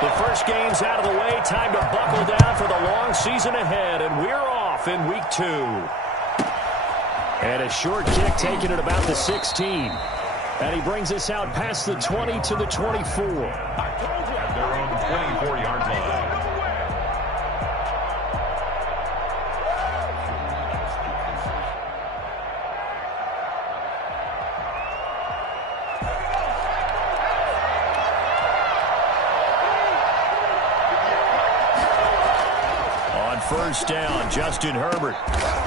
The first game's out of the way. Time to buckle down for the long season ahead, and we're off in week 2. And a short kick taken at about the 16. And he brings us out past the 20 to the 24. At their own 24-yard line. First down, Justin Herbert.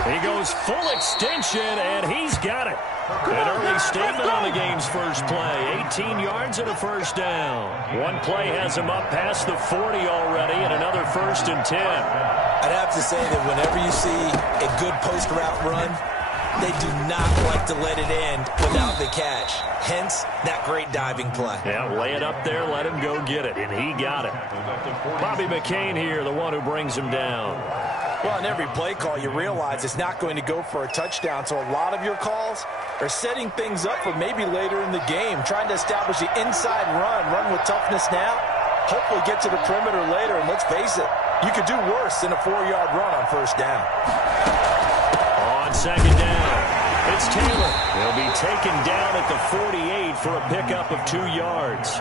He goes full extension, and he's got it. An early statement on the game's first play. 18 yards and a first down. One play has him up past the 40 already, and another 1st and 10. I'd have to say that whenever you see a good post route run, they do not like to let it end without the catch. Hence, that great diving play. Yeah, lay it up there, let him go get it, and he got it. Bobby McCain here, the one who brings him down. Well, in every play call, you realize it's not going to go for a touchdown, so a lot of your calls are setting things up for maybe later in the game, trying to establish the inside run with toughness now, hopefully get to the perimeter later, and let's face it, you could do worse than a 4-yard run on first down. On second down, it's Taylor. He'll be taken down at the 48 for a pickup of 2 yards.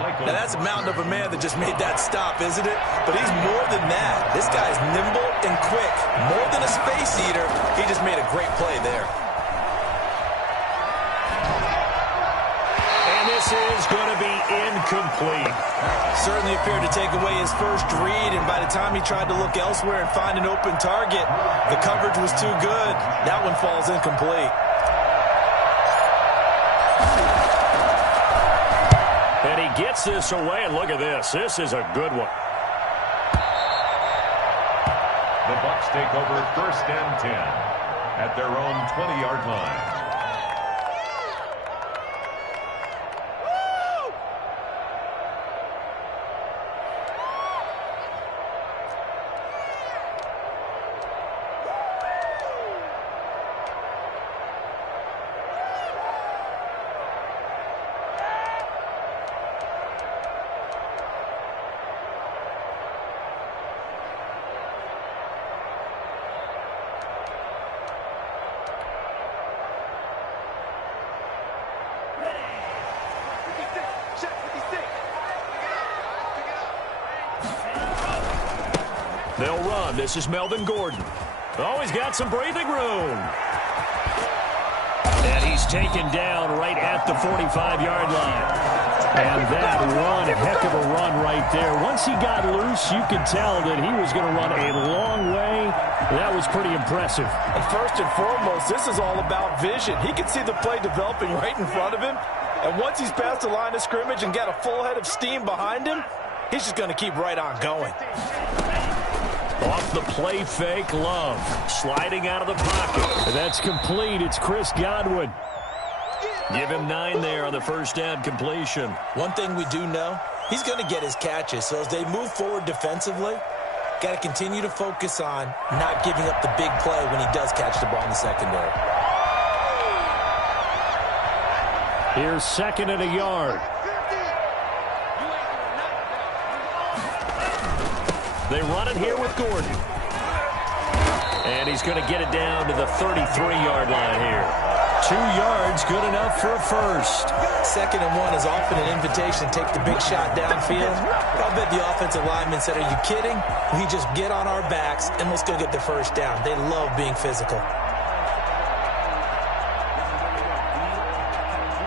Now, that's a mountain of a man that just made that stop, isn't it? But he's more than that. This guy's nimble and quick. More than a space eater, he just made a great play there. And this is going to be incomplete. Certainly appeared to take away his first read, and by the time he tried to look elsewhere and find an open target, the coverage was too good. That one falls incomplete. And he gets this away, and look at this. This is a good one. The Bucs take over 1st and 10 at their own 20-yard line. They'll run. This is Melvin Gordon. Oh, he's got some breathing room. And he's taken down right at the 45-yard line. And that one heck of a run right there. Once he got loose, you could tell that he was going to run a long way. That was pretty impressive. And first and foremost, this is all about vision. He can see the play developing right in front of him. And once he's past the line of scrimmage and got a full head of steam behind him, he's just going to keep right on going. Off the play fake, Love sliding out of the pocket. And that's complete. It's Chris Godwin. Give him 9 there on the first down completion. One thing we do know, he's going to get his catches. So as they move forward defensively, got to continue to focus on not giving up the big play when he does catch the ball in the secondary. Here's 2nd and a yard. They run it here with Gordon. And he's going to get it down to the 33-yard line here. 2 yards, good enough for a first. 2nd and 1 is often an invitation to take the big shot downfield. I'll bet the offensive lineman said, are you kidding? We just get on our backs and let's go get the first down. They love being physical.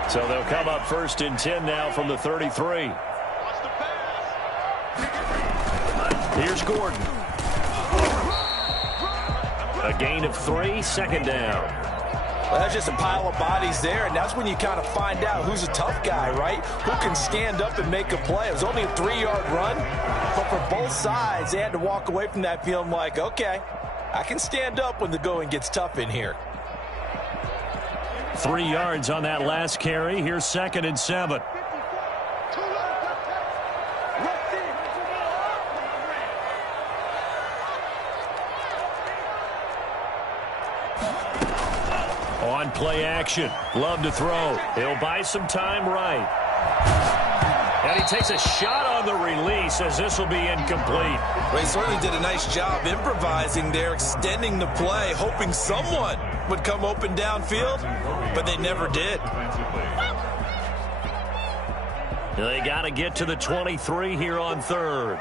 So they'll come up 1st and 10 now from the 33. Here's Gordon. A gain of 3, 2nd down. Well, that's just a pile of bodies there, and that's when you kind of find out who's a tough guy, right? Who can stand up and make a play. It was only a 3-yard run, but for both sides, they had to walk away from that feeling like, okay, I can stand up when the going gets tough in here. 3 yards on that last carry. Here's 2nd and 7. On play action. Love to throw. He'll buy some time right. And he takes a shot on the release as this will be incomplete. Well, he certainly did a nice job improvising there, extending the play, hoping someone would come open downfield, but they never did. They got to get to the 23 here on third.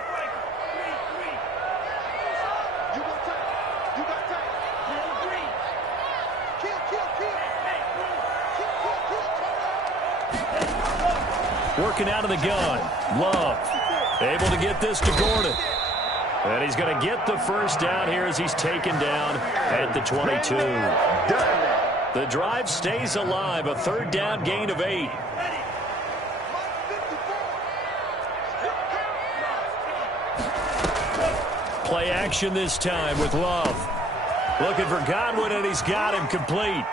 Working out of the gun. Love. Able to get this to Gordon. And he's going to get the first down here as he's taken down at the 22. The drive stays alive. A third down gain of 8. Play action this time with Love. Looking for Godwin, and he's got him complete.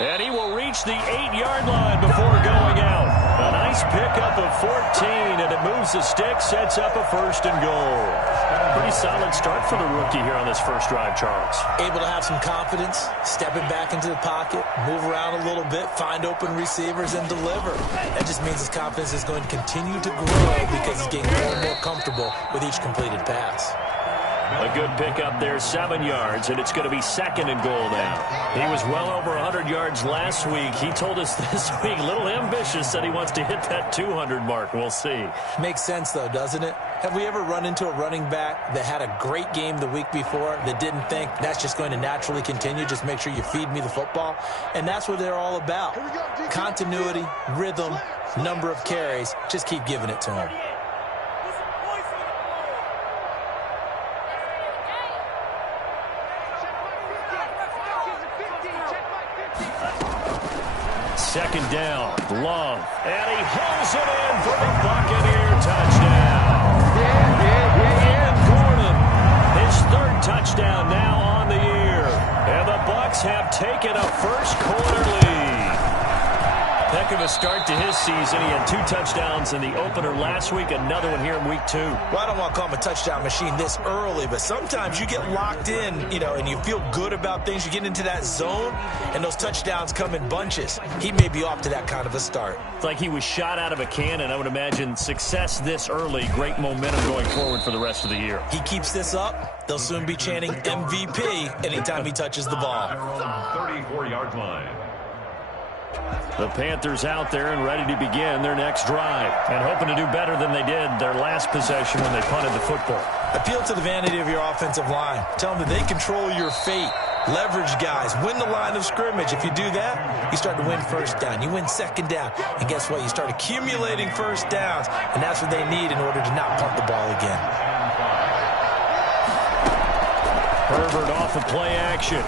And he will reach the 8-yard line before going out. A nice pickup of 14, and it moves the stick, sets up a first and goal. Pretty solid start for the rookie here on this first drive, Charles. Able to have some confidence, stepping back into the pocket, move around a little bit, find open receivers, and deliver. That just means his confidence is going to continue to grow because he's getting more and more comfortable with each completed pass. A good pickup there, 7 yards, and it's going to be second and goal now. He was well over 100 yards last week. He told us this week, a little ambitious, said he wants to hit that 200 mark. We'll see. Makes sense, though, doesn't it? Have we ever run into a running back that had a great game the week before that didn't think that's just going to naturally continue, just make sure you feed me the football? And that's what they're all about. Continuity, rhythm, number of carries. Just keep giving it to him. Second down, Love, and he hauls it in for the Buccaneer touchdown. And Gordon, his third touchdown now on the year. And the Bucs have taken a first quarter lead. Heck of a start to his season. He had 2 touchdowns in the opener last week, another one here in week 2. Well, I don't want to call him a touchdown machine this early, but sometimes you get locked in, and you feel good about things. You get into that zone, and those touchdowns come in bunches. He may be off to that kind of a start. It's like he was shot out of a cannon. I would imagine success this early, great momentum going forward for the rest of the year. He keeps this up, they'll soon be chanting MVP anytime he touches the ball. 34-yard line. The Panthers out there and ready to begin their next drive and hoping to do better than they did their last possession when they punted the football. Appeal to the vanity of your offensive line. Tell them that they control your fate. Leverage guys. Win the line of scrimmage. If you do that, you start to win first down. You win second down. And guess what? You start accumulating first downs. And that's what they need in order to not punt the ball again. Herbert off of play action.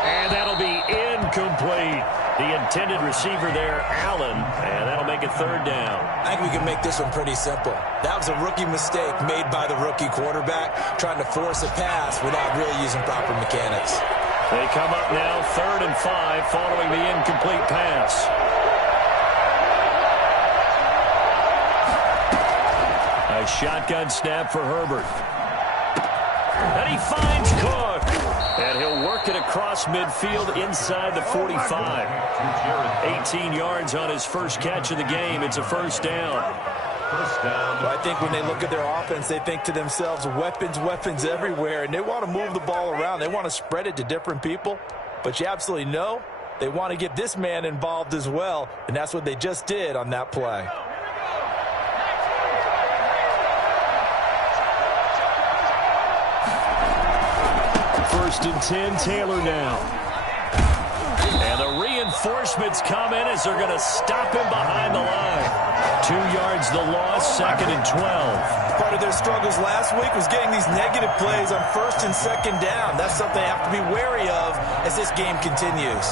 And that'll be incomplete. The intended receiver there, Allen, and that'll make it third down. I think we can make this one pretty simple. That was a rookie mistake made by the rookie quarterback, trying to force a pass without really using proper mechanics. They come up now, 3rd and 5, following the incomplete pass. A shotgun snap for Herbert. And he finds Cook. And he'll work it across midfield inside the 45. 18 yards on his first catch of the game. It's a first down. Well, I think when they look at their offense, they think to themselves, weapons everywhere, and they want to move the ball around. They want to spread it to different people. But you absolutely know they want to get this man involved as well, and that's what they just did on that play. First and 10, Taylor now. And the reinforcements come in as they're going to stop him behind the line. 2 yards the loss, 2nd and 12. Part of their struggles last week was getting these negative plays on 1st and 2nd down. That's something they have to be wary of as this game continues.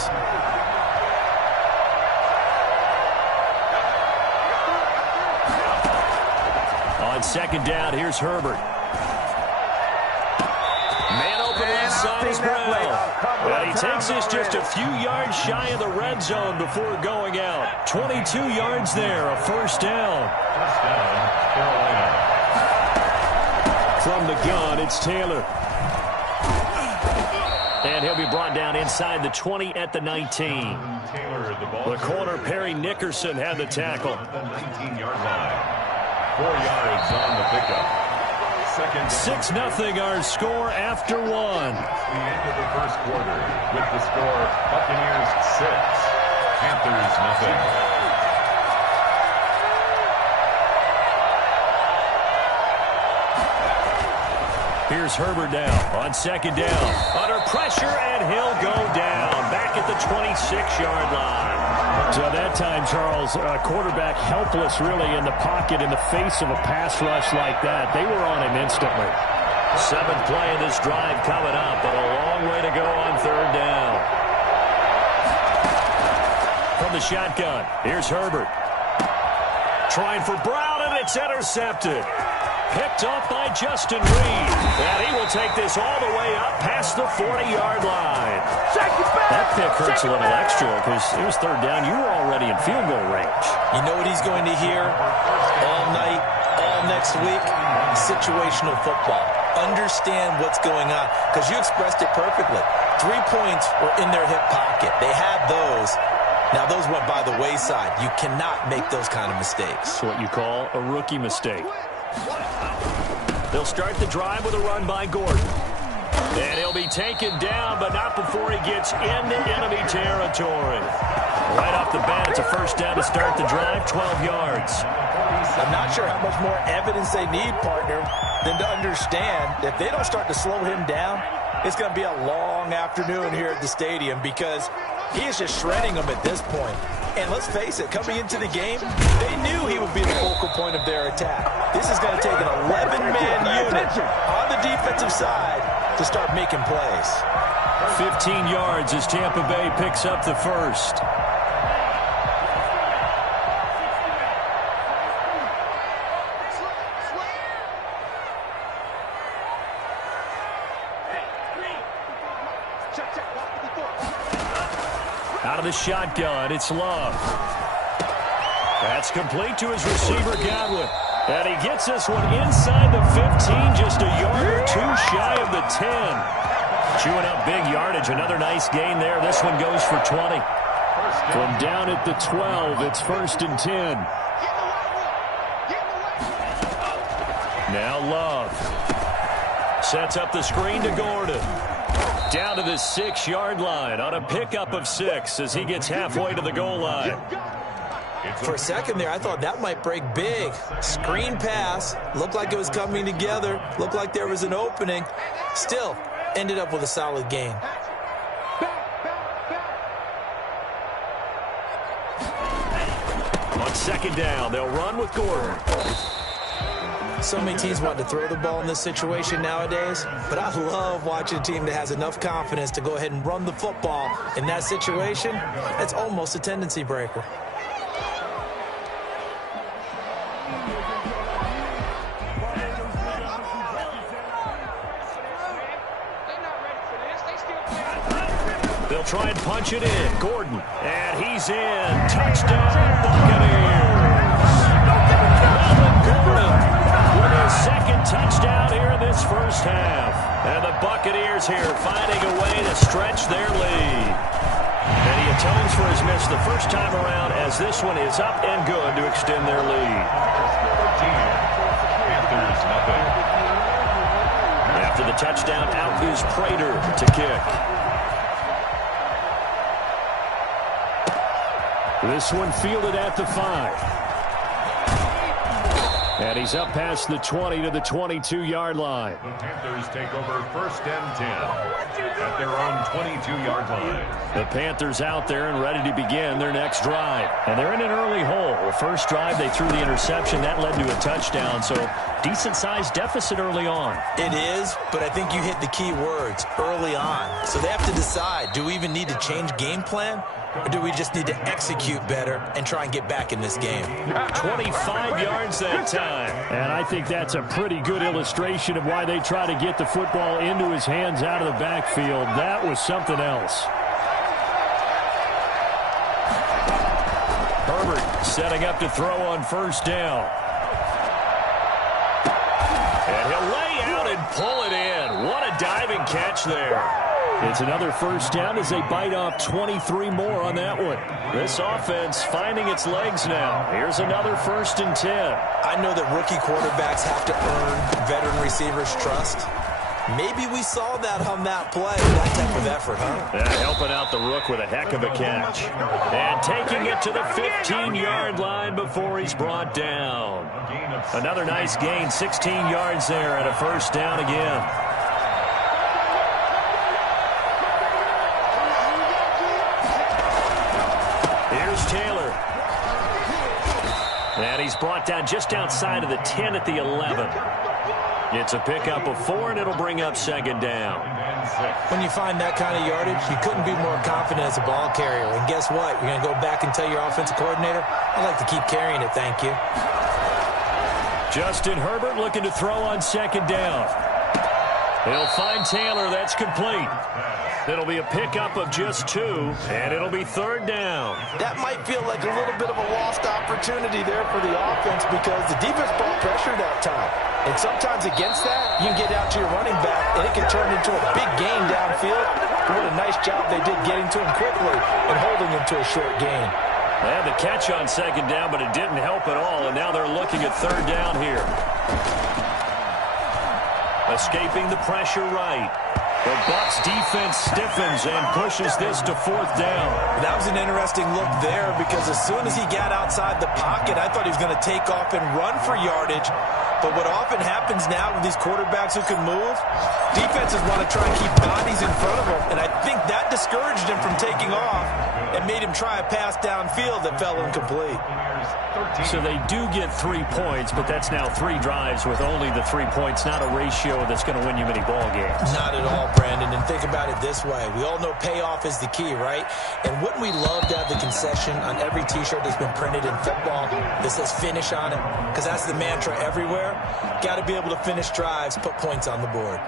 On 2nd down, here's Herbert. Man open inside as well. And he takes this just a few yards shy of the red zone before going out. 22 yards there, a first down. Carolina. From the gun, it's Taylor. And he'll be brought down inside the 20 at the 19. The corner, Perry Nickerson, had the tackle. The 19-yard line. 4 yards on the pickup. 6-0 our score after one. The end of the first quarter with the score Buccaneers 6, Panthers nothing. Here's Herbert now on second down. Under pressure, and he'll go down. Back at the 26-yard line. So that time, Charles, quarterback helpless really in the pocket in the face of a pass rush like that. They were on him instantly. 7th play of this drive coming up, but a long way to go on third down. From the shotgun, here's Herbert. Trying for Brown, and it's intercepted. Picked off by Justin Reed. And he will take this all the way up past the 40-yard line. That pick hurts a little extra because it was third down. You were already in field goal range. You know what he's going to hear all night, all next week? Situational football. Understand what's going on because you expressed it perfectly. 3 points were in their hip pocket. They had those. Now, those went by the wayside. You cannot make those kind of mistakes. It's what you call a rookie mistake. They'll start the drive with a run by Gordon. And he'll be taken down, but not before he gets into enemy territory. Right off the bat, it's a first down to start the drive, 12 yards. I'm not sure how much more evidence they need, partner, than to understand that if they don't start to slow him down, it's going to be a long afternoon here at the stadium because he is just shredding them at this point. And let's face it, coming into the game, they knew he would be the focal point of their attack. This is going to take an 11-man unit on the defensive side to start making plays. 15 yards as Tampa Bay picks up the first. Out of the shotgun, it's Love. That's complete to his receiver, Godwin. And he gets this one inside the 15, just a yard or two shy of the 10. Chewing up big yardage, another nice gain there. This one goes for 20. From down at the 12, it's 1st and 10. Now Love. Sets up the screen to Gordon. Down to the 6-yard line on a pickup of 6 as he gets halfway to the goal line. For a second there, I thought that might break big. Screen pass. Looked like it was coming together. Looked like there was an opening. Still, ended up with a solid gain. On second down, they'll run with Gordon. So many teams want to throw the ball in this situation nowadays, but I love watching a team that has enough confidence to go ahead and run the football in that situation. It's almost a tendency breaker. They'll try and punch it in. Gordon, and he's in. Touchdown, Buccaneers. Gordon with his second touchdown here in this first half. And the Buccaneers here finding a way to stretch their lead. And he atones for his miss the first time around as this one is up and good to extend their lead. Panthers nothing. After the touchdown, out is Prater to kick. This one fielded at the 5. And he's up past the 20 to the 22-yard line. The Panthers take over 1st and 10 at their own 22-yard line. The Panthers out there and ready to begin their next drive. And they're in an early hole. First drive, they threw the interception. That led to a touchdown, so decent-sized deficit early on. It is, but I think you hit the key words, early on. So they have to decide, do we even need to change game plan? Or do we just need to execute better and try and get back in this game? 25 yards that time. And I think that's a pretty good illustration of why they try to get the football into his hands out of the backfield. That was something else. Herbert setting up to throw on first down. And he'll lay out and pull it in. What a diving catch there. It's another first down as they bite off 23 more on that one. This offense finding its legs now. Here's another 1st and 10. I know that rookie quarterbacks have to earn veteran receivers' trust. Maybe we saw that on that play, that type of effort, huh? Yeah, helping out the rook with a heck of a catch. And taking it to the 15-yard line before he's brought down. Another nice gain, 16 yards there, and a first down again. Here's Taylor. And he's brought down just outside of the 10 at the 11. It's a pickup of 4, and it'll bring up 2nd down. When you find that kind of yardage, you couldn't be more confident as a ball carrier. And guess what? You're going to go back and tell your offensive coordinator, I'd like to keep carrying it, thank you. Justin Herbert looking to throw on 2nd down. He'll find Taylor. That's complete. It'll be a pickup of just 2, and it'll be 3rd down. That might feel like a little bit of a lost opportunity there for the offense because the defense brought pressure that time. And sometimes against that, you can get out to your running back, and it can turn into a big gain downfield. What a nice job they did getting to him quickly and holding him to a short gain. They had the catch on 2nd down, but it didn't help at all, and now they're looking at 3rd down here. Escaping the pressure right. The Bucs defense stiffens and pushes this to 4th down. That was an interesting look there because as soon as he got outside the pocket, I thought he was going to take off and run for yardage. But what often happens now with these quarterbacks who can move, defenses want to try and keep bodies in front of them. And I think that discouraged him from taking off and made him try a pass downfield that fell incomplete. So they do get 3 points, but that's now 3 drives with only the 3 points, not a ratio that's going to win you many ball games. Not at all, Brandon. And think about it this way. We all know payoff is the key, right? And wouldn't we love to have the concession on every T-shirt that's been printed in football that says finish on it? Because that's the mantra everywhere. Got to be able to finish drives, put points on the board.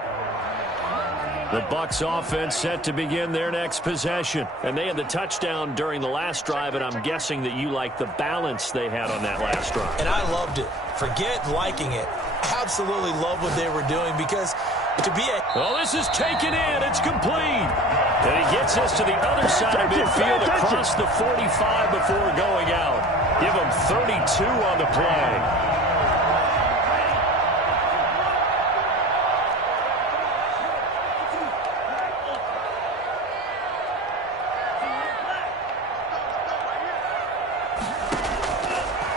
The Bucs offense set to begin their next possession. And they had the touchdown during the last drive, and I'm guessing that you like the balance they had on that last drive. And I loved it. Forget liking it. Absolutely love what they were doing because to be a... Oh, this is taken in. It's complete. And he gets us to the other side of midfield across the 45 before going out. Give him 32 on the play.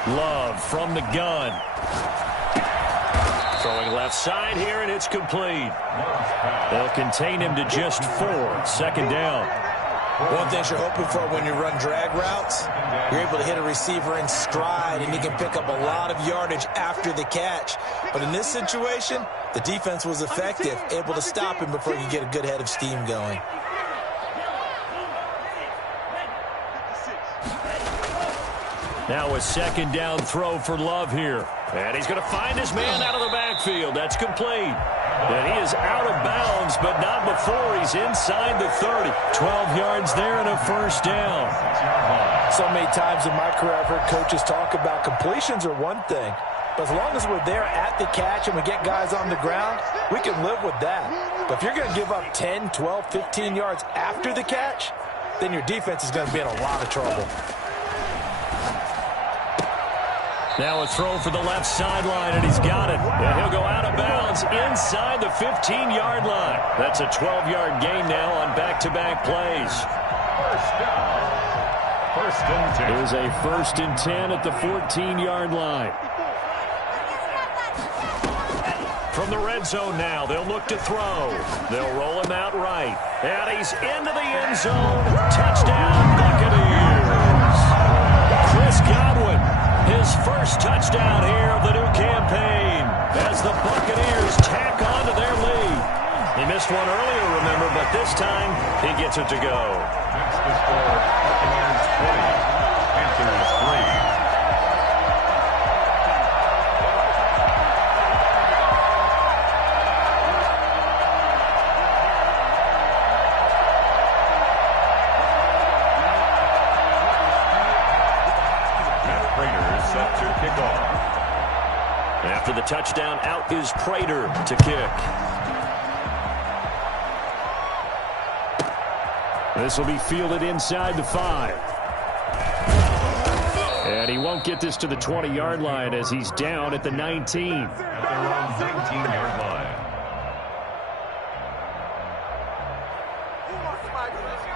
Love from the gun. Throwing left side here, and it's complete. They'll contain him to just 4. 2nd down. One thing you're hoping for when you run drag routes, you're able to hit a receiver in stride, and he can pick up a lot of yardage after the catch. But in this situation, the defense was effective, able to stop him before you get a good head of steam going. Now a 2nd down throw for Love here. And he's going to find his man out of the backfield. That's complete. And he is out of bounds, but not before he's inside the 30. 12 yards there and a 1st down. So many times in my career I've heard coaches talk about completions are one thing. But as long as we're there at the catch and we get guys on the ground, we can live with that. But if you're going to give up 10, 12, 15 yards after the catch, then your defense is going to be in a lot of trouble. Now a throw for the left sideline, and he's got it. And he'll go out of bounds inside the 15-yard line. That's a 12-yard gain now on back-to-back plays. 1st and 10. Here's a 1st and 10 at the 14-yard line. From the red zone now, they'll look to throw. They'll roll him out right. And he's into the end zone. Touchdown, Buccaneers. Chris Godwin. His first touchdown here of the new campaign as the Buccaneers tack on to their lead. He missed one earlier, remember, but this time he gets it to go. That's the score. Buccaneers 20, Panthers 3. Set to kick off. After the touchdown, out is Prater to kick. This will be fielded inside the 5. And he won't get this to the 20-yard line as he's down at the 19. At their own 19-yard line.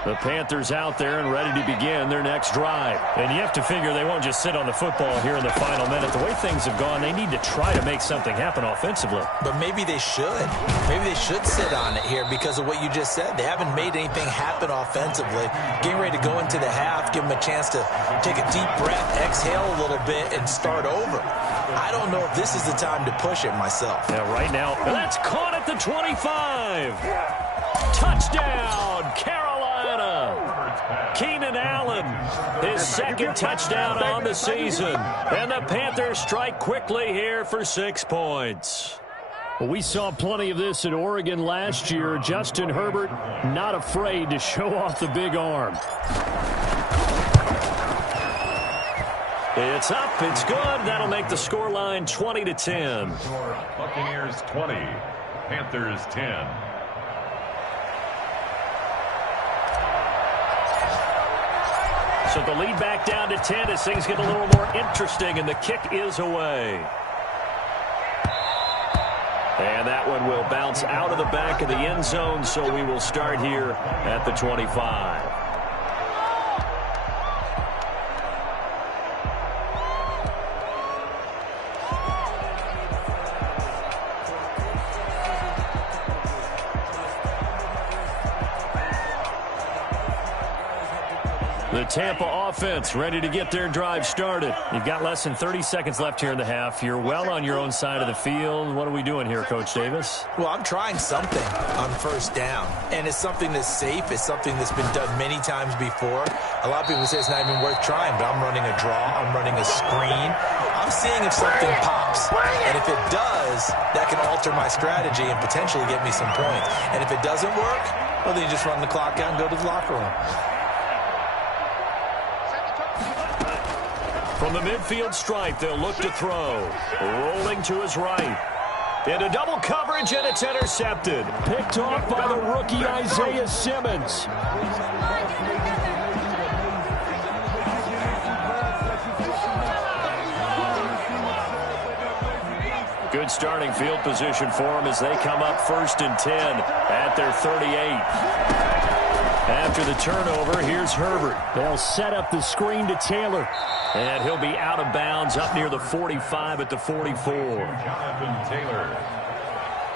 The Panthers out there and ready to begin their next drive. And you have to figure they won't just sit on the football here in the final minute. The way things have gone, they need to try to make something happen offensively. But maybe they should. Maybe they should sit on it here because of what you just said. They haven't made anything happen offensively. Getting ready to go into the half, give them a chance to take a deep breath, exhale a little bit, and start over. I don't know if this is the time to push it myself. Yeah, right now, that's caught at the 25. Touchdown, Carolina. Keenan Allen, his second touchdown on the season. And the Panthers strike quickly here for 6 points. Well, we saw plenty of this at Oregon last year. Justin Herbert not afraid to show off the big arm. It's up, it's good. That'll make the scoreline 20-10. Buccaneers 20, Panthers 10. So the lead back down to 10 as things get a little more interesting, and the kick is away. And that one will bounce out of the back of the end zone, so we will start here at the 25. The Tampa offense ready to get their drive started. You've got less than 30 seconds left here in the half. You're well on your own side of the field. What are we doing here, Coach Davis? Well, I'm trying something on first down, and it's something that's safe. It's something that's been done many times before. A lot of people say it's not even worth trying, but I'm running a draw. I'm running a screen. I'm seeing if something pops, and if it does, that can alter my strategy and potentially get me some points. And if it doesn't work, well, then you just run the clock out and go to the locker room. From the midfield stripe, they'll look to throw. Rolling to his right. Into double coverage, and it's intercepted. Picked off by the rookie Isaiah Simmons. Good starting field position for them as they come up 1st and 10 at their 38. After the turnover, here's Herbert. They'll set up the screen to Taylor. And he'll be out of bounds up near the 45 at the 44. Jonathan Taylor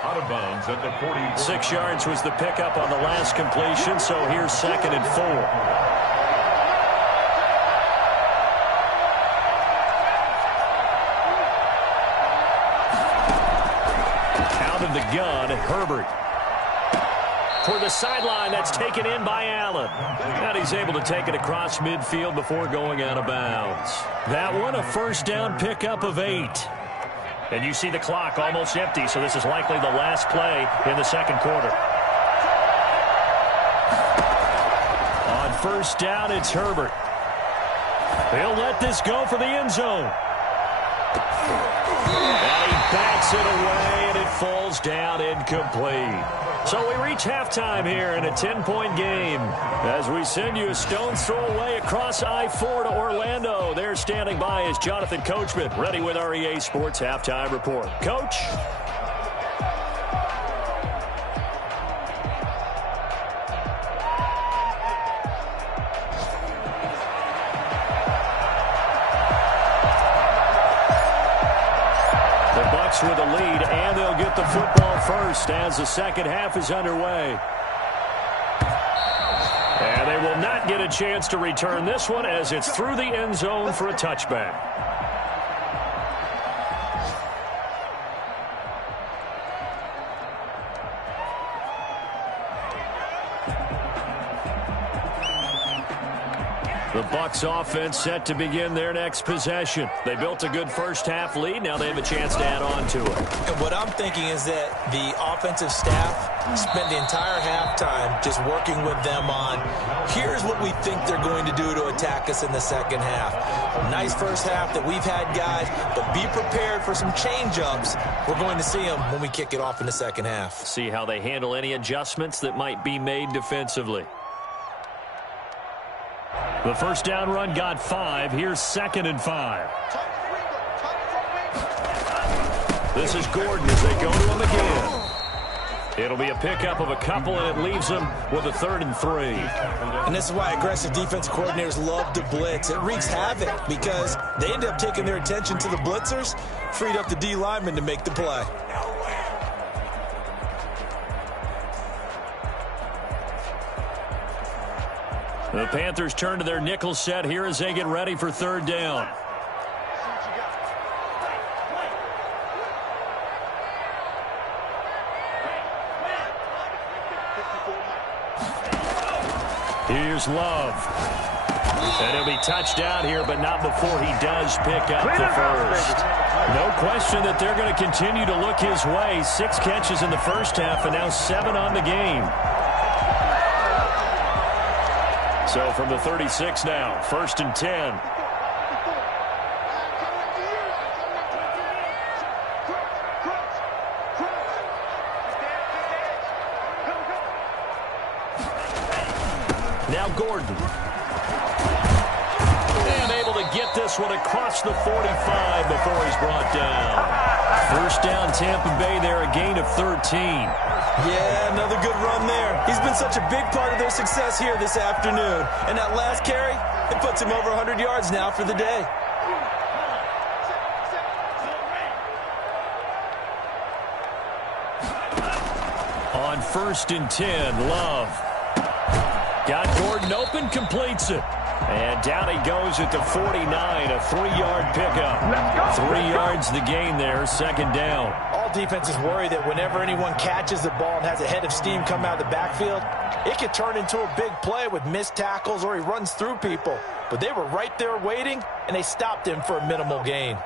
out of bounds at the 44. 6 yards was the pickup on the last completion, so here's 2nd and 4. Out of the gun, Herbert. Toward the sideline, that's taken in by Allen. And he's able to take it across midfield before going out of bounds. That one, a first down pickup of 8. And you see the clock almost empty, so this is likely the last play in the second quarter. On first down, it's Herbert. He'll let this go for the end zone. And he backs it away, and it falls down incomplete. So we reach halftime here in a 10-point game as we send you a stone's throw away across I-4 to Orlando. There standing by is Jonathan Coachman, ready with our EA Sports Halftime Report. Coach? With the lead, and they'll get the football first as the second half is underway. And they will not get a chance to return this one as it's through the end zone for a touchback. The Bucs offense set to begin their next possession. They built a good first half lead. Now they have a chance to add on to it. And what I'm thinking is that the offensive staff spent the entire halftime just working with them on, here's what we think they're going to do to attack us in the second half. Nice first half that we've had, guys, but be prepared for some change-ups. We're going to see them when we kick it off in the second half. See how they handle any adjustments that might be made defensively. The first down run got 5. Here's 2nd and 5. This is Gordon as they go to him again. It'll be a pickup of a couple, and it leaves them with a 3rd and 3. And this is why aggressive defense coordinators love to blitz. It wreaks havoc because they end up taking their attention to the blitzers, freed up the D lineman to make the play. The Panthers turn to their nickel set here as they get ready for 3rd down. Here's Love. And he'll be touched out here, but not before he does pick up the first. No question that they're going to continue to look his way. 6 catches in the first half and now 7 on the game. So from the 36 now, 1st and 10. Now Gordon. And able to get this one across the 45 before he's brought down. First down Tampa Bay there, a gain of 13. Yeah, another good run there. He's been such a big part of their success here this afternoon. And that last carry, it puts him over 100 yards now for the day. On 1st and 10, Love. Got Gordon open, completes it. And down he goes at the 49, a 3-yard pickup. 3 yards the gain there, 2nd down. All defenses worry that whenever anyone catches the ball and has a head of steam come out of the backfield, it could turn into a big play with missed tackles or he runs through people. But they were right there waiting, and they stopped him for a minimal gain.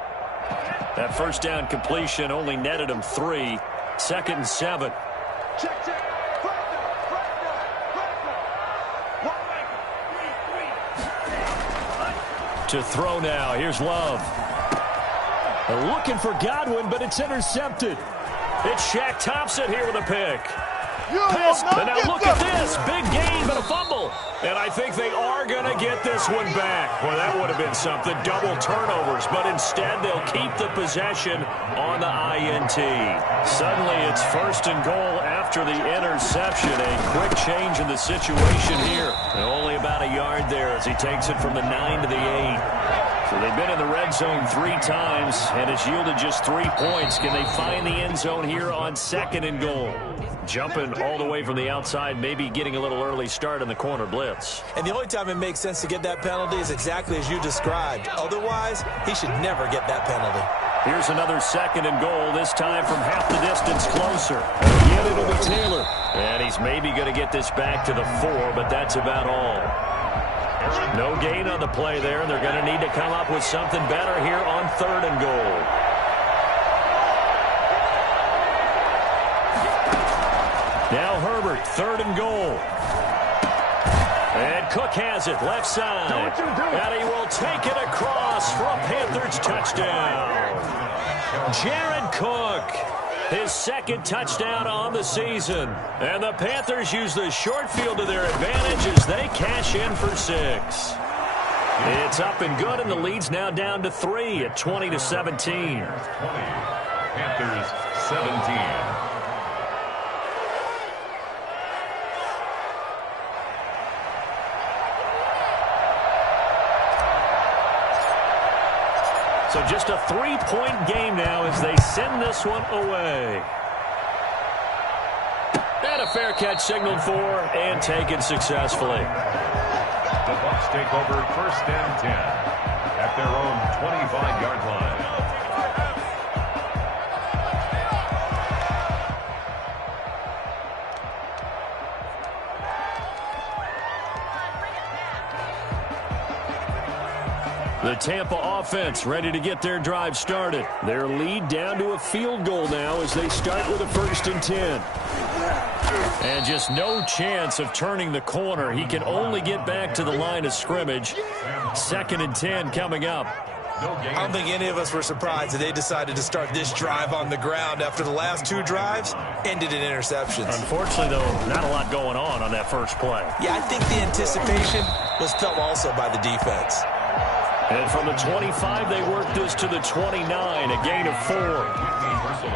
That first down completion only netted him 3. 2nd and 7. To throw now. Here's Love. Looking for Godwin, but it's intercepted. It's Shaq Thompson here with a pick. Pass. And now look at this. Big gain, but a fumble. And I think they are going to get this one back. Well, that would have been something. Double turnovers. But instead, they'll keep the possession on the INT. Suddenly, it's 1st and goal after the interception. A quick change in the situation here. And only about a yard there as he takes it from the 9 to the 8. So they've been in the red zone 3 times, and it's yielded just 3 points. Can they find the end zone here on 2nd and goal? Jumping all the way from the outside, maybe getting a little early start in the corner blitz. And the only time it makes sense to get that penalty is exactly as you described. Otherwise, he should never get that penalty. Here's another 2nd and goal, this time from half the distance closer. Again, it'll be Taylor. And he's maybe going to get this back to the 4, but that's about all. No gain on the play there, and they're going to need to come up with something better here on 3rd and goal. Now Herbert, 3rd and goal. And Cook has it, left side. And he will take it across for a Panthers touchdown. Jared Cook, his 2nd touchdown on the season. And the Panthers use the short field to their advantage as they cash in for 6. It's up and good, and the lead's now down to 3 at 20-17. Panthers 17. So just a 3-point game now as they send this one away. And a fair catch signaled for and taken successfully. The Bucs take over 1st and 10 at their own 25-yard line. The Tampa offense ready to get their drive started. Their lead down to a field goal now as they start with a 1st and 10. And just no chance of turning the corner. He can only get back to the line of scrimmage. 2nd and 10 coming up. I don't think any of us were surprised that they decided to start this drive on the ground after the last 2 drives ended in interceptions. Unfortunately, though, not a lot going on that first play. Yeah, I think the anticipation was felt also by the defense. And from the 25, they worked this to the 29, a gain of 4.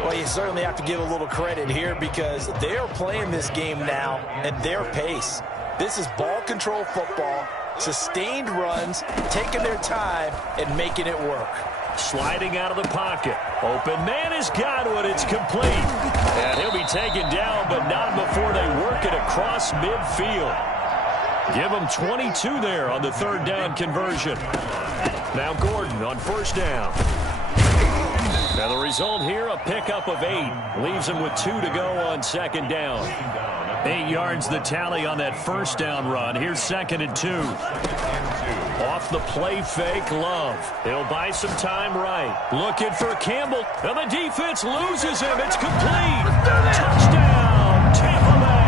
Well, you certainly have to give a little credit here because they are playing this game now at their pace. This is ball control football, sustained runs, taking their time, and making it work. Sliding out of the pocket. Open man has got it. It's complete. And he'll be taken down, but not before they work it across midfield. Give them 22 there on the 3rd down conversion. Now Gordon on 1st down. Now the result here, a pickup of 8. Leaves him with 2 to go on 2nd down. 8 yards the tally on that 1st down run. Here's 2nd and 2. Off the play fake, Love. He'll buy some time right. Looking for Campbell. And the defense loses him. It's complete. Touchdown, Tampa Bay.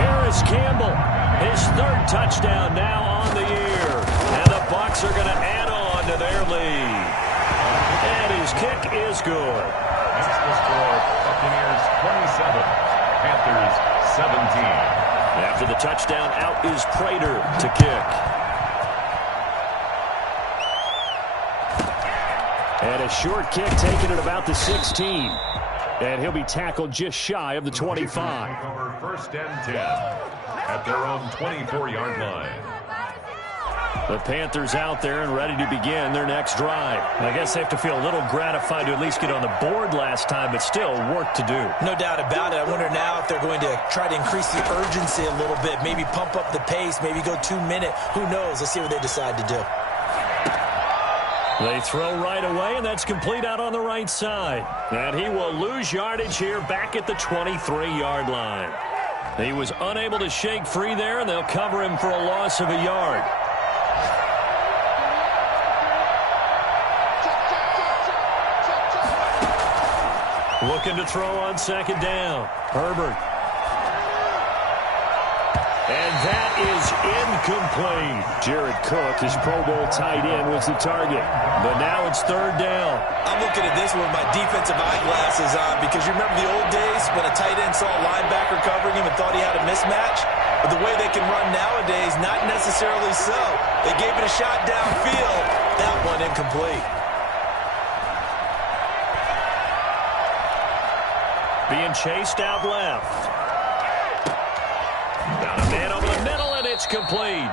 Paris Campbell, his 3rd touchdown now on the year. And the Bucs are going to add on to their lead. And his kick is good. That's the score. Buccaneers 27, Panthers 17. After the touchdown, out is Prater to kick. And a short kick taken at about the 16. And he'll be tackled just shy of the 25. Over 1st and 10 at their own 24-yard line. The Panthers out there and ready to begin their next drive. I guess they have to feel a little gratified to at least get on the board last time, but still work to do. No doubt about it. I wonder now if they're going to try to increase the urgency a little bit, maybe pump up the pace, maybe go 2-minute. Who knows? Let's see what they decide to do. They throw right away, and that's complete out on the right side. And he will lose yardage here back at the 23-yard line. He was unable to shake free there, and they'll cover him for a loss of a yard. Looking to throw on 2nd down. Herbert. And that is incomplete. Jared Cook, his Pro Bowl tight end, was the target. But now it's 3rd down. I'm looking at this with my defensive eyeglasses on because you remember the old days when a tight end saw a linebacker covering him and thought he had a mismatch? But the way they can run nowadays, not necessarily so. They gave it a shot downfield. That one incomplete. Being chased out left. Down a man over the middle, and it's complete.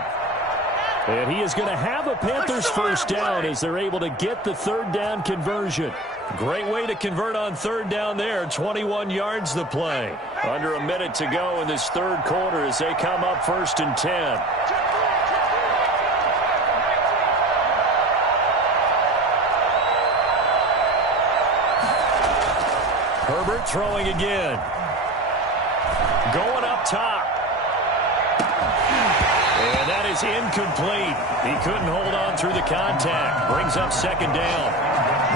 And he is going to have a Panthers 1st down as they're able to get the 3rd down conversion. Great way to convert on 3rd down there. 21 yards the play. Under a minute to go in this 3rd quarter as they come up 1st and 10. Herbert throwing again. Going up top. And that is incomplete. He couldn't hold on through the contact. Brings up 2nd down.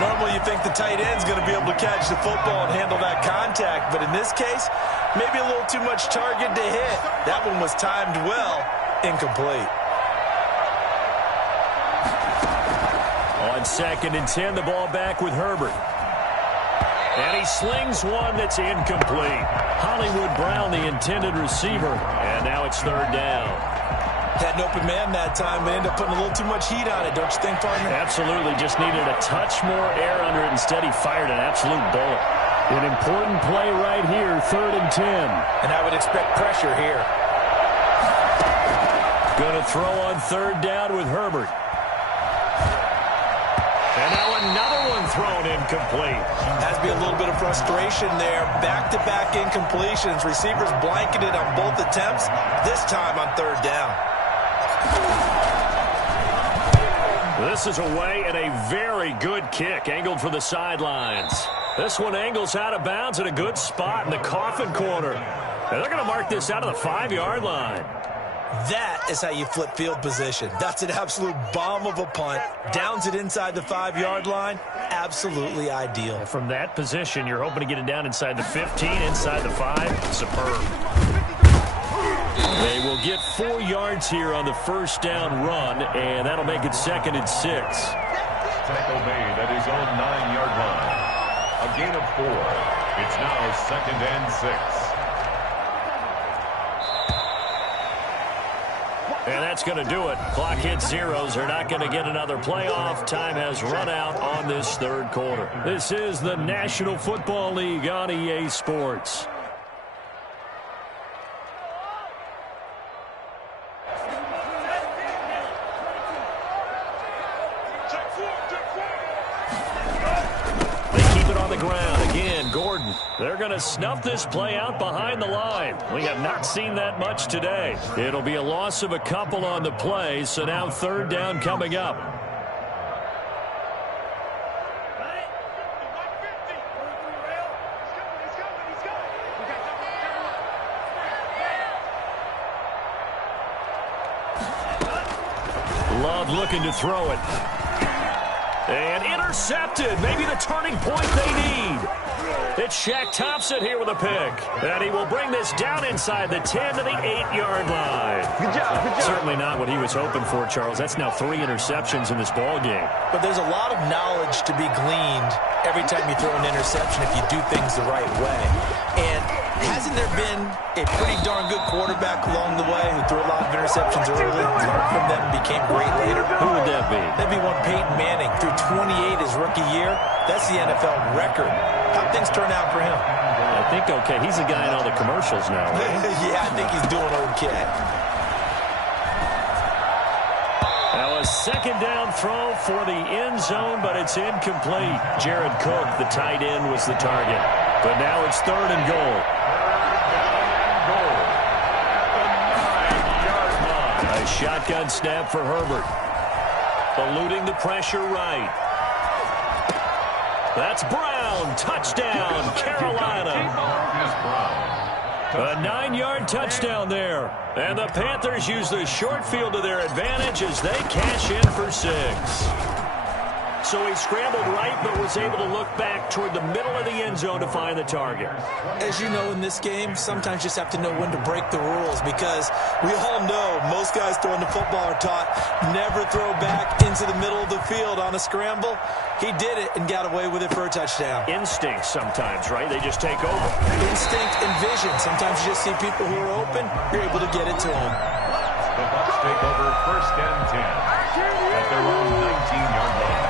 Normally you think the tight end's going to be able to catch the football and handle that contact. But in this case, maybe a little too much target to hit. That one was timed well. Incomplete. On 2nd and 10, the ball back with Herbert. And he slings one that's incomplete. Hollywood Brown, the intended receiver. And now it's 3rd down. Had an open man that time, but ended up putting a little too much heat on it, don't you think, partner? Absolutely. Just needed a touch more air under it. Instead, he fired an absolute bullet. An important play right here, 3rd and 10. And I would expect pressure here. Going to throw on 3rd down with Herbert. And now another one thrown incomplete. Has to be a little bit of frustration there. Back-to-back incompletions. Receivers blanketed on both attempts, this time on 3rd down. This is away and a very good kick, angled for the sidelines. This one angles out of bounds at a good spot in the coffin corner. And they're going to mark this out of the 5-yard line. That is how you flip field position. That's an absolute bomb of a punt. Downs it inside the 5-yard line. Absolutely ideal. From that position, you're hoping to get it down inside the 15, inside the 5. Superb. They will get 4 yards here on the first down run, and that'll make it 2nd and 6. Tackle made at his own 9-yard line. A gain of 4. It's now 2nd and 6. And that's going to do it. Clock hits zeros. They're not going to get another playoff. Time has run out on this 3rd quarter. This is the National Football League on EA Sports. Gordon. They're going to snuff this play out behind the line. We have not seen that much today. It'll be a loss of a couple on the play, so now 3rd down coming up. Love looking to throw it. And intercepted. Maybe the turning point they need. It's Shaq Thompson here with a pick. And he will bring this down inside the 10 to the 8-yard line. Good job, good job. Certainly not what he was hoping for, Charles. That's now 3 interceptions in this ball game. But there's a lot of knowledge to be gleaned every time you throw an interception if you do things the right way. And hasn't there been a pretty darn good quarterback along the way who threw a lot of interceptions early, learned from them, and became great later? Who would that be? That'd be one Peyton Manning. Threw 28 his rookie year. That's the NFL record. How'd things turn out for him? I think okay. He's the guy in all the commercials now, right? Yeah, I think he's doing okay. Now a 2nd down throw for the end zone, but it's incomplete. Jared Cook, the tight end, was the target. But now it's 3rd and goal. A shotgun snap for Herbert. Eluding the pressure right. That's Brown. Touchdown, Carolina. A 9-yard touchdown there. And the Panthers use the short field to their advantage as they cash in for 6. So he scrambled right, but was able to look back toward the middle of the end zone to find the target. As you know, in this game, sometimes you just have to know when to break the rules, because we all know most guys throwing the football are taught never throw back into the middle of the field on a scramble. He did it and got away with it for a touchdown. Instinct sometimes, right? They just take over. Instinct and vision. Sometimes you just see people who are open, you're able to get it to them. The Bucs take over 1st and 10 at their own 19-yard line.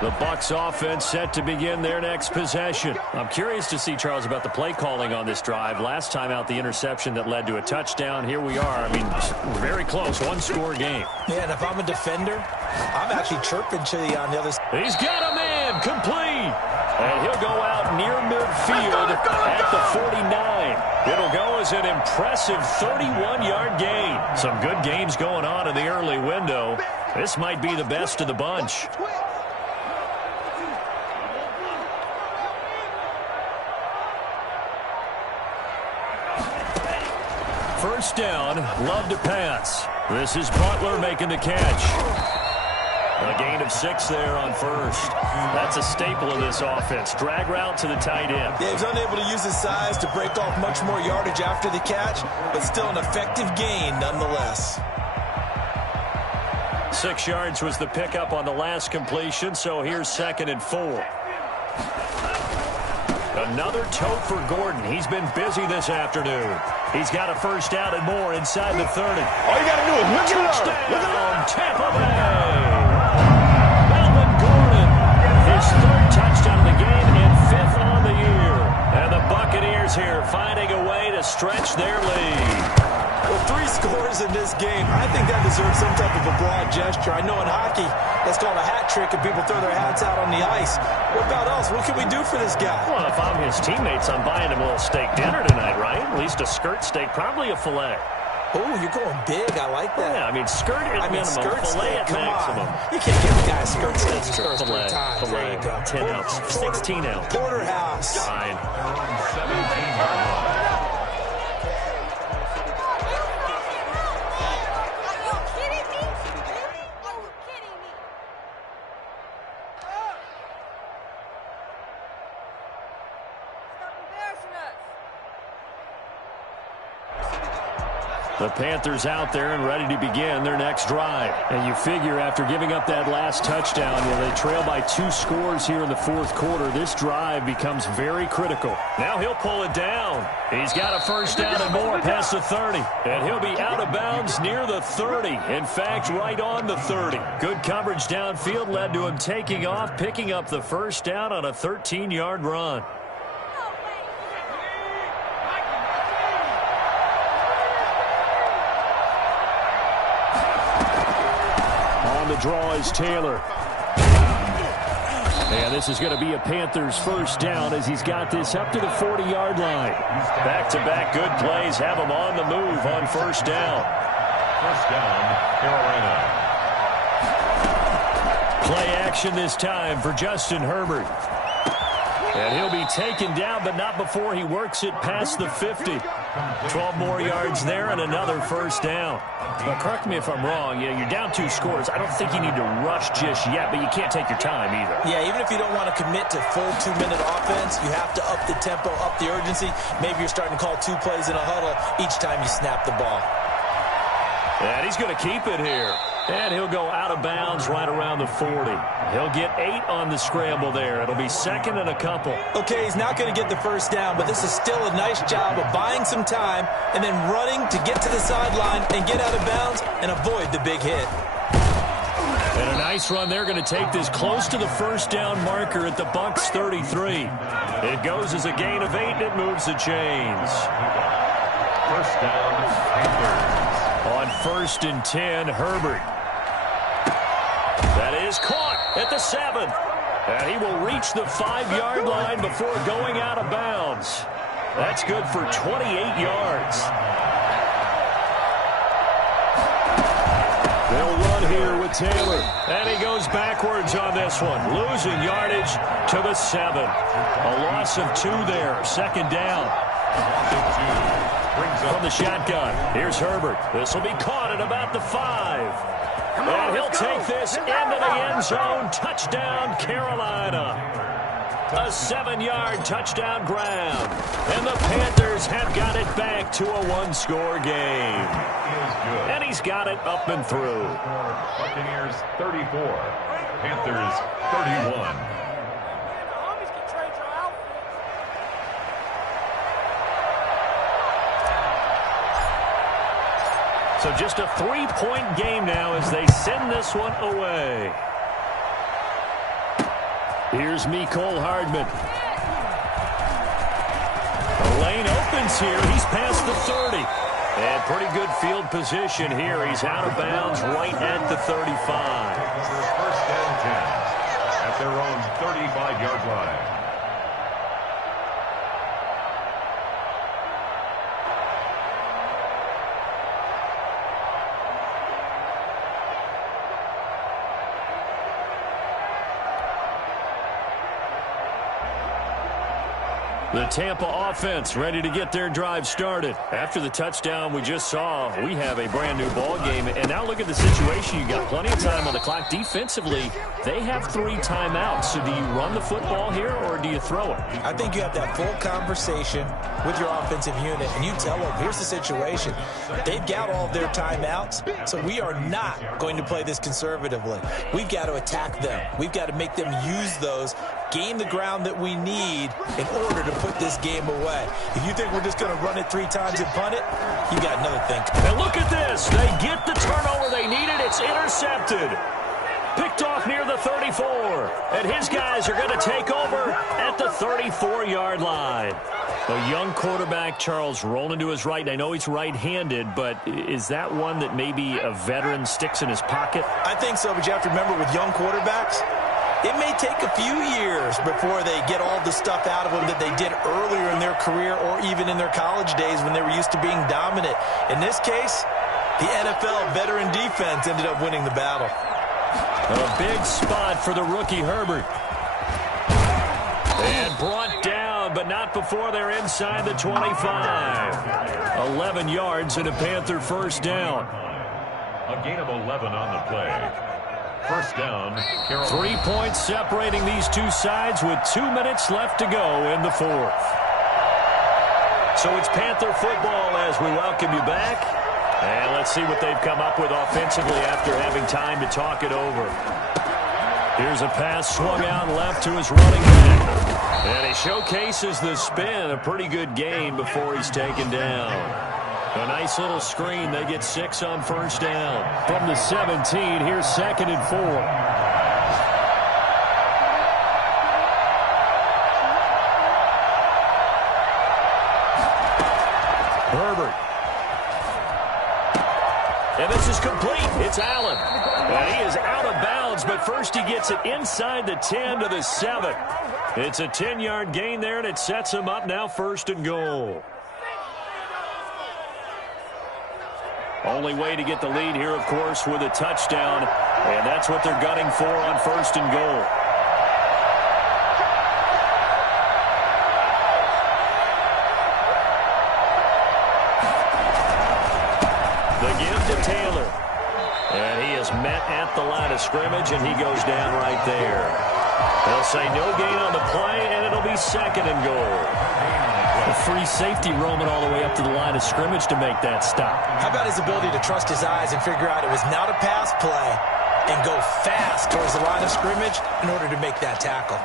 The Bucs offense set to begin their next possession. I'm curious to see, Charles, about the play calling on this drive. Last time out, the interception that led to a touchdown. Here we are. I mean, very close, 1-score game. Yeah, and if I'm a defender, I'm actually chirping Chili on the other side. He's got a man, complete. And he'll go out near midfield at the 49. It'll go as an impressive 31-yard gain. Some good games going on in the early window. This might be the best of the bunch. First down, Love to pass. This is Butler making the catch. A gain of 6 there on first. That's a staple of this offense. Drag route to the tight end. Yeah, he was unable to use his size to break off much more yardage after the catch, but still an effective gain nonetheless. 6 yards was the pickup on the last completion, so here's 2nd and 4. Another tote for Gordon. He's been busy this afternoon. He's got a first down and more inside the 30. All you got to do is look it up. Touchdown, Tampa Bay. Melvin Gordon, his 3rd touchdown of the game and 5th on the year. And the Buccaneers here finding a way to stretch their lead. Well, 3 scores in this game. I think that deserves some type of a broad gesture. I know in hockey, that's called a hat trick, and people throw their hats out on the ice. What about us? What can we do for this guy? Well, if I'm his teammates, I'm buying him a little steak dinner tonight, right? At least a skirt steak, probably a filet. Oh, you're going big. I like that. Yeah, I mean, skirt at minimum, skirt filet steak, at maximum. You can't give a guy a skirt steak his first 3 times. Filet, There you go. 10 ounce, 16 ounce. Porterhouse. Fine. 17-yard line. The Panthers out there and ready to begin their next drive. And you figure after giving up that last touchdown, they trail by 2 scores here in the fourth quarter. This drive becomes very critical. Now he'll pull it down. He's got a first down and more past the 30. And he'll be out of bounds near the 30. In fact, right on the 30. Good coverage downfield led to him taking off, picking up the first down on a 13-yard run. On the draw is Taylor. And this is going to be a Panthers first down as he's got this up to the 40-yard line. Back-to-back good plays have him on the move on first down. First down, Carolina. Play action this time for Justin Herbert. And he'll be taken down, but not before he works it past the 50. 12 more yards there and another first down. Well, correct me if I'm wrong. You're down 2 scores. I don't think you need to rush just yet, but you can't take your time either. Yeah, even if you don't want to commit to full 2-minute offense, you have to up the tempo, up the urgency. Maybe you're starting to call 2 plays in a huddle each time you snap the ball. And he's going to keep it here. And he'll go out of bounds right around the 40. He'll get 8 on the scramble there. It'll be second and a couple. Okay, he's not going to get the first down, but this is still a nice job of buying some time and then running to get to the sideline and get out of bounds and avoid the big hit. And a nice run there, going to take this close to the first down marker at the Bucs 33. It goes as a gain of 8, and it moves the chains. First down, Panthers. On first and 10, Herbert. That is caught at the 7. And he will reach the 5-yard line before going out of bounds. That's good for 28 yards. They'll run here with Taylor. And he goes backwards on this one, losing yardage to the 7. A loss of 2 there, second down. From the shotgun, here's Herbert. This will be caught at about the 5. And he'll take this into the end zone. Touchdown, Carolina. A 7-yard touchdown grab. And the Panthers have got it back to a 1-score game. And he's got it up and through. Buccaneers 34, Panthers 31. So just a 3-point game now as they send this one away. Here's Mecole Hardman. The lane opens here. He's past the 30. And pretty good field position here. He's out of bounds right at the 35. First and 10 at their own 35-yard line. The Tampa offense ready to get their drive started. After the touchdown we just saw, we have a brand new ball game. And now look at the situation. You got plenty of time on the clock. Defensively, they have 3 timeouts. So do you run the football here or do you throw it? I think you have that full conversation with your offensive unit, and you tell them, here's the situation. They've got all of their timeouts, so we are not going to play this conservatively. We've got to attack them. We've got to make them use those, gain the ground that we need in order to put this game away. If you think we're just going to run it 3 times and punt it, you got another thing. And look at this. They get the turnover they needed. It's intercepted. Picked off near the 34. And his guys are going to take over at the 34-yard line. A young quarterback, Charles, rolling to his right. And I know he's right-handed, but is that one that maybe a veteran sticks in his pocket? I think so, but you have to remember with young quarterbacks, it may take a few years before they get all the stuff out of them that they did earlier in their career or even in their college days when they were used to being dominant. In this case, the NFL veteran defense ended up winning the battle. A big spot for the rookie Herbert. And brought down, but not before they're inside the 25. 11 yards and a Panther first down. A gain of 11 on the play. First down, Carolina. 3 points separating these two sides with 2 minutes left to go in the fourth. So it's Panther football as we welcome you back. And let's see what they've come up with offensively after having time to talk it over. Here's a pass swung out left to his running back. And he showcases the spin. A pretty good gain before he's taken down. A nice little screen. They get 6 on first down. From the 17, here's 2nd and 4. Herbert. And this is complete. It's Allen. And he is out of bounds, but first he gets it inside the 10 to the 7. It's a 10-yard gain there, and it sets him up now 1st and goal. Only way to get the lead here, of course, with a touchdown, and that's what they're gunning for on 1st and goal. The give to Taylor. And he is met at the line of scrimmage, and he goes down right there. They'll say no gain on the play, and it'll be 2nd and goal. A free safety roaming all the way up to the line of scrimmage to make that stop. How about his ability to trust his eyes and figure out it was not a pass play and go fast towards the line of scrimmage in order to make that tackle.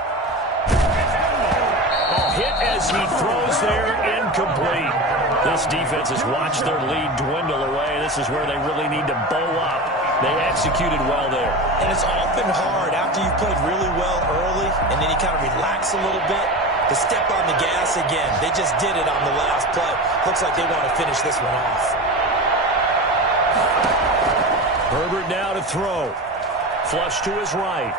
Hit as he throws there, incomplete. This defense has watched their lead dwindle away. This is where they really need to bow up. They executed well there. And it's often hard after you've played really well early and then you kind of relax a little bit to step on the gas again. They just did it on the last play. Looks like they want to finish this one off. Herbert now to throw. Flush to his right.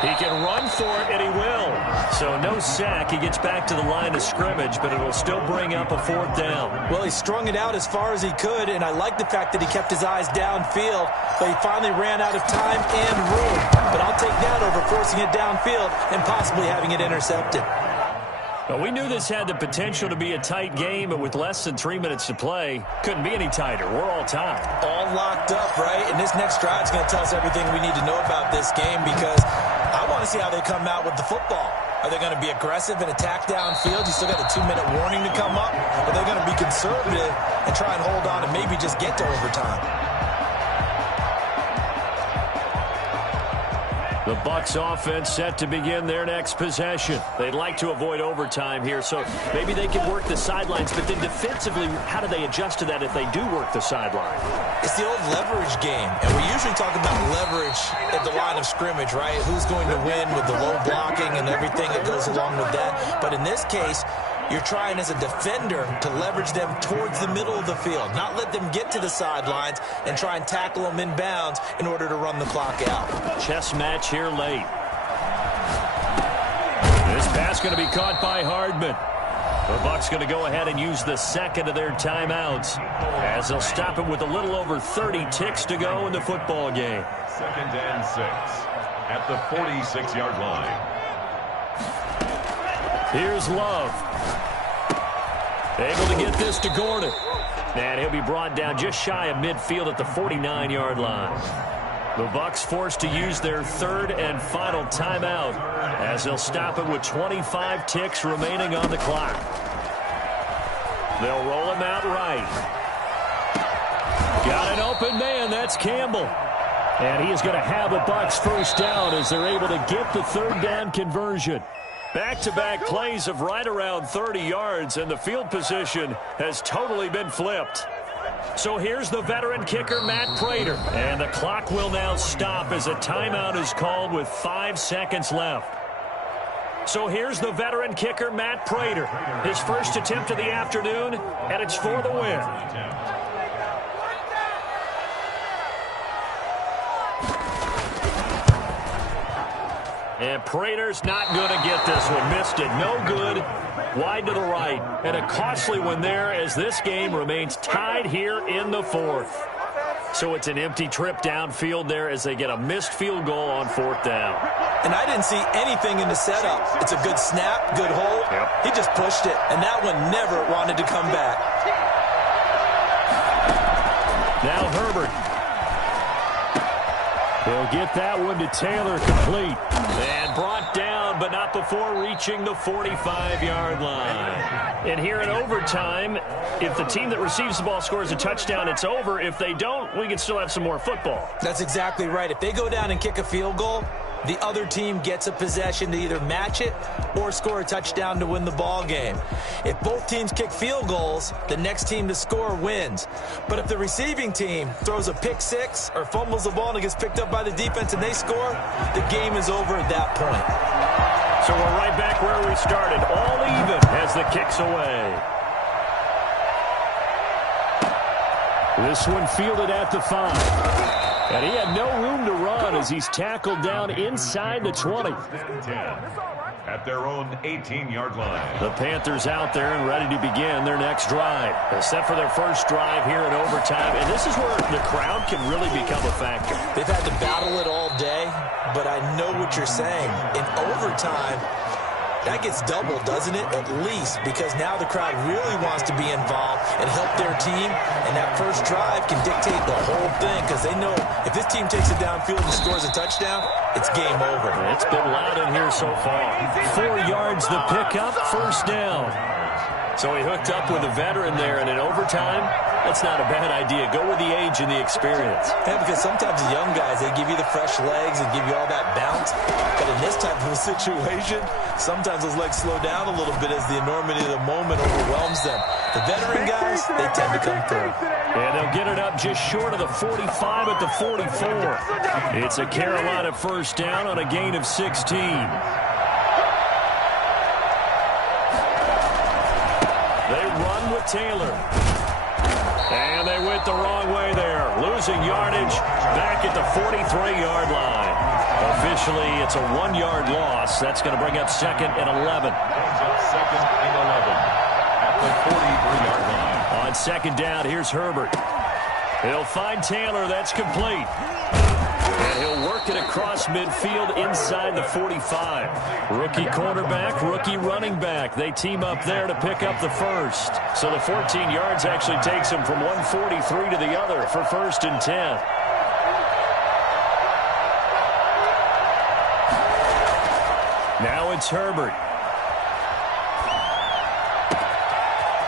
He can run for it, and he will. So no sack. He gets back to the line of scrimmage, but it will still bring up a 4th down. Well, he strung it out as far as he could, and I like the fact that he kept his eyes downfield, but he finally ran out of time and room. But I'll take that over forcing it downfield and possibly having it intercepted. Well, we knew this had the potential to be a tight game, but with less than 3 minutes to play, couldn't be any tighter. We're all tied. All locked up, right? And this next drive is going to tell us everything we need to know about this game because I want to see how they come out with the football. Are they going to be aggressive and attack downfield? You still got a 2-minute warning to come up? Or are they going to be conservative and try and hold on and maybe just get to overtime? The Bucs offense set to begin their next possession. They'd like to avoid overtime here, so maybe they can work the sidelines. But then defensively, how do they adjust to that if they do work the sideline? It's the old leverage game, and we usually talk about leverage at the line of scrimmage, right? Who's going to win with the low blocking and everything that goes along with that. But in this case, you're trying as a defender to leverage them towards the middle of the field, not let them get to the sidelines and try and tackle them in bounds in order to run the clock out. Chess match here late. This pass going to be caught by Hardman. The Bucs going to go ahead and use the 2nd of their timeouts as they'll stop it with a little over 30 ticks to go in the football game. 2nd and 6 at the 46-yard line. Here's Love. Able to get this to Gordon. And he'll be brought down just shy of midfield at the 49-yard line. The Bucs forced to use their 3rd and final timeout as they'll stop it with 25 ticks remaining on the clock. They'll roll him out right. Got an open man. That's Campbell. And he is going to have the Bucs 1st down as they're able to get the 3rd down conversion. Back-to-back plays of right around 30 yards, and the field position has totally been flipped. So here's the veteran kicker, Matt Prater. And the clock will now stop as a timeout is called with 5 seconds left. So here's the veteran kicker, Matt Prater. His first attempt of the afternoon, and it's for the win. And Prater's not going to get this one. Missed it. No good. Wide to the right. And a costly one there as this game remains tied here in the 4th. So it's an empty trip downfield there as they get a missed field goal on 4th down. And I didn't see anything in the setup. It's a good snap, good hold. Yep. He just pushed it, and that one never wanted to come back. Now Herbert. They'll get that one to Taylor complete. And brought down, but not before reaching the 45-yard line. And here in overtime, if the team that receives the ball scores a touchdown, it's over. If they don't, we can still have some more football. That's exactly right. If they go down and kick a field goal, the other team gets a possession to either match it or score a touchdown to win the ball game. If both teams kick field goals, the next team to score wins. But if the receiving team throws a pick six or fumbles the ball and it gets picked up by the defense and they score, the game is over at that point. So we're right back where we started, all even as the kick's away. This one fielded at the 5. And he had no room to run as he's tackled down inside the 20. At their own 18-yard line. The Panthers out there and ready to begin their next drive. They're set for their first drive here in overtime. And this is where the crowd can really become a factor. They've had to battle it all day, but I know what you're saying. In overtime, that gets doubled, doesn't it? At least, because now the crowd really wants to be involved and help their team, and that first drive can dictate the whole thing because they know if this team takes it downfield and scores a touchdown, it's game over. It's been loud in here so far. 4 yards the pickup, first down. So he hooked up with a veteran there, and in overtime, that's not a bad idea. Go with the age and the experience. Yeah, because sometimes the young guys, they give you the fresh legs and give you all that bounce. But in this type of a situation, sometimes those legs slow down a little bit as the enormity of the moment overwhelms them. The veteran guys, they tend to come through. And they'll get it up just short of the 45 at the 44. It's a Carolina first down on a gain of 16. They run with Taylor. And they went the wrong way there. Losing yardage back at the 43-yard line. Officially, it's a 1-yard loss. That's going to bring up second and 11. Second and 11 at the 43-yard line. On second down, here's Herbert. He'll find Taylor. That's complete. And he'll work it across midfield inside the 45. Rookie quarterback, rookie running back. They team up there to pick up the first. So the 14 yards actually takes him from 143 to the other for first and 10. Now it's Herbert.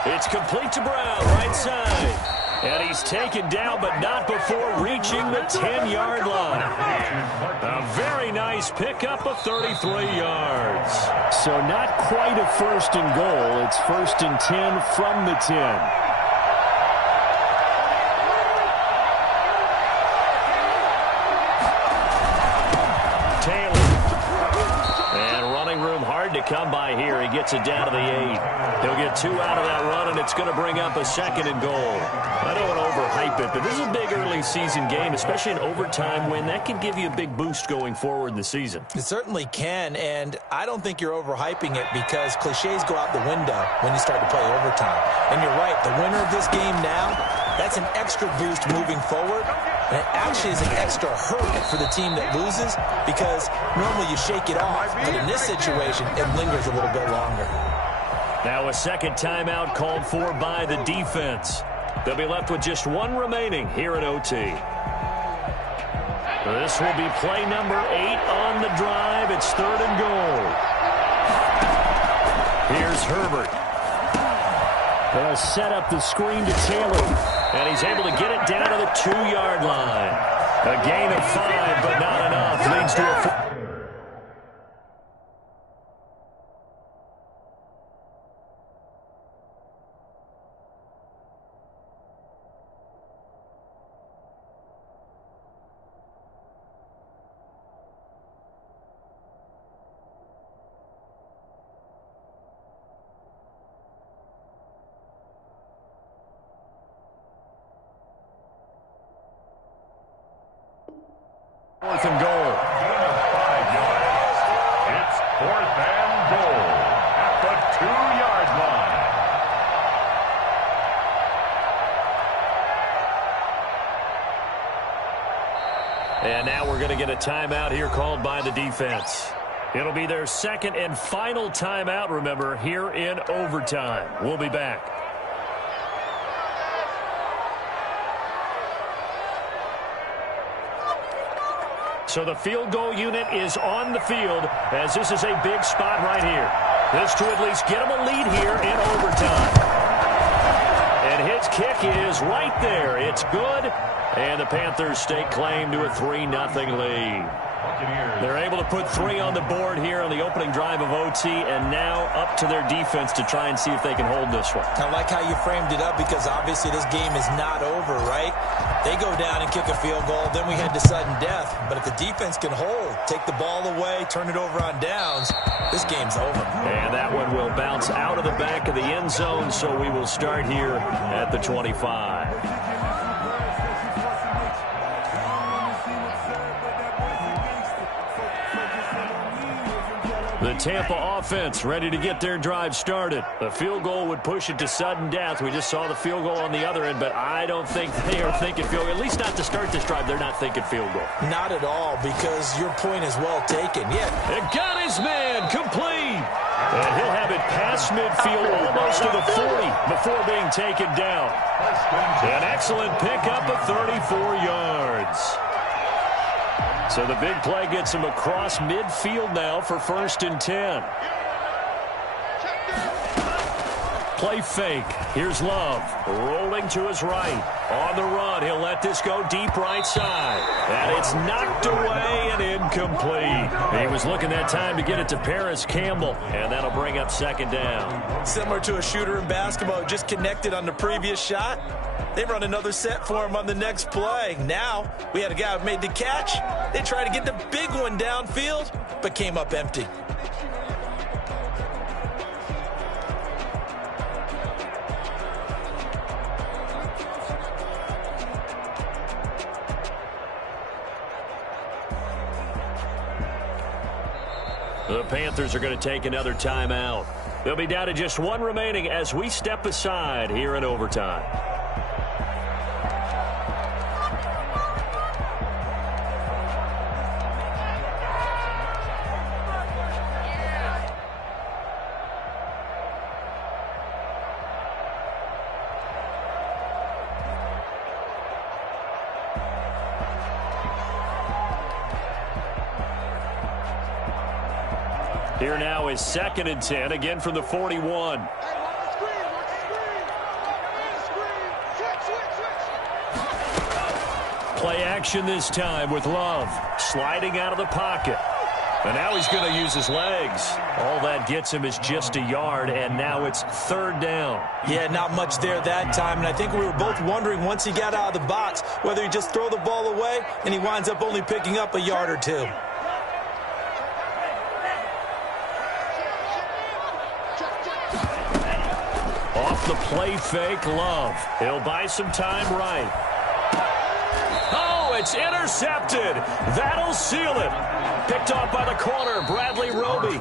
It's complete to Brown, right side. And he's taken down, but not before reaching the 10-yard line. A very nice pickup of 33 yards. So not quite a first and goal. It's first and 10 from the 10. Taylor. And running room hard to come by here. He gets it down to the 8. He'll get 2 out of that run, and it's going to bring up a second and goal. I don't want to overhype it, but this is a big early season game, especially an overtime win. That can give you a big boost going forward in the season. It certainly can, and I don't think you're overhyping it because cliches go out the window when you start to play overtime. And you're right, the winner of this game now, that's an extra boost moving forward, and it actually is an extra hurt for the team that loses because normally you shake it off, but in this situation, it lingers a little bit longer. Now a second timeout called for by the defense. They'll be left with just 1 remaining here at OT. This will be play number 8 on the drive. It's 3rd and goal. Here's Herbert. They'll set up the screen to Taylor. And he's able to get it down to the 2-yard line. A gain of 5, but not enough. Leads to a... Fourth and goal. Gain of 5 yards. It's 4th and goal at the 2-yard line. And now we're going to get a timeout here called by the defense. It'll be their second and final timeout, remember, here in overtime. We'll be back. So the field goal unit is on the field as this is a big spot right here. This to at least get them a lead here in overtime. And his kick is right there. It's good. And the Panthers stake claim to a 3-0 lead. They're able to put 3 on the board here on the opening drive of OT, and now up to their defense to try and see if they can hold this one. I like how you framed it up because obviously this game is not over, right? They go down and kick a field goal, then we head to sudden death. But if the defense can hold, take the ball away, turn it over on downs, this game's over. And that one will bounce out of the back of the end zone, so we will start here at the 25. The Tampa offense ready to get their drive started. The field goal would push it to sudden death. We just saw the field goal on the other end, but I don't think they are thinking field goal. At least not to start this drive. They're not thinking field goal. Not at all, because your point is well taken. Yeah. It got his man complete. And he'll have it past midfield almost to the 40 before being taken down. An excellent pickup of 34 yards. So the big play gets him across midfield now for 1st and 10. Play fake. Here's Love. Rolling to his right. On the run. He'll let this go deep right side. And it's knocked away and incomplete. He was looking that time to get it to Paris Campbell. And that'll bring up 2nd down. Similar to a shooter in basketball, just connected on the previous shot. They run another set for him on the next play. Now, we had a guy who made the catch. They tried to get the big one downfield, but came up empty. The Panthers are going to take another timeout. They'll be down to just 1 remaining as we step aside here in overtime. Here now is 2nd and 10, again from the 41. Play action this time with Love. Sliding out of the pocket. And now he's going to use his legs. All that gets him is just a yard, and now it's 3rd down. Yeah, not much there that time, and I think we were both wondering once he got out of the box whether he'd just throw the ball away, and he winds up only picking up a yard or 2. Off the play fake, Love. He'll buy some time right. Oh, it's intercepted. That'll seal it. Picked off by the corner, Bradley Roby.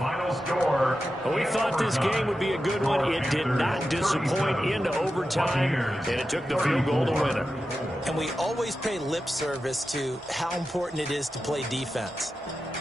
We thought this game would be a good one. It did not disappoint into overtime, and it took the field goal to win it. And we always pay lip service to how important it is to play defense.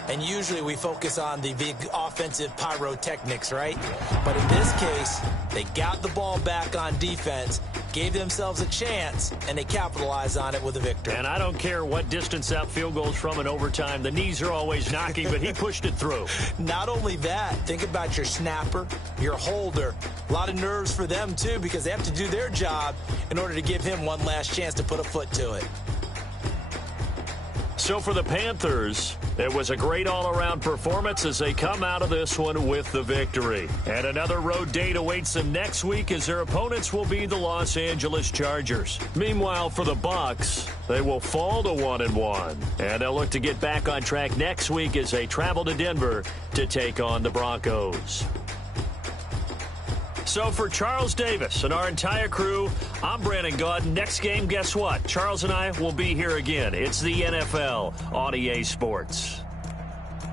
And usually we focus on the big offensive pyrotechnics, right? But in this case, they got the ball back on defense, gave themselves a chance, and they capitalized on it with a victory. And I don't care what distance that field goes from in overtime. The knees are always knocking, but he pushed it through. Not only that, think about your snapper, your holder. A lot of nerves for them, too, because they have to do their job in order to give him one last chance to put a foot to it. So for the Panthers, it was a great all-around performance as they come out of this one with the victory. And another road date awaits them next week as their opponents will be the Los Angeles Chargers. Meanwhile, for the Bucs, they will fall to 1-1. And they'll look to get back on track next week as they travel to Denver to take on the Broncos. So for Charles Davis and our entire crew, I'm Brandon Gaudin. Next game, guess what? Charles and I will be here again. It's the NFL on EA Sports.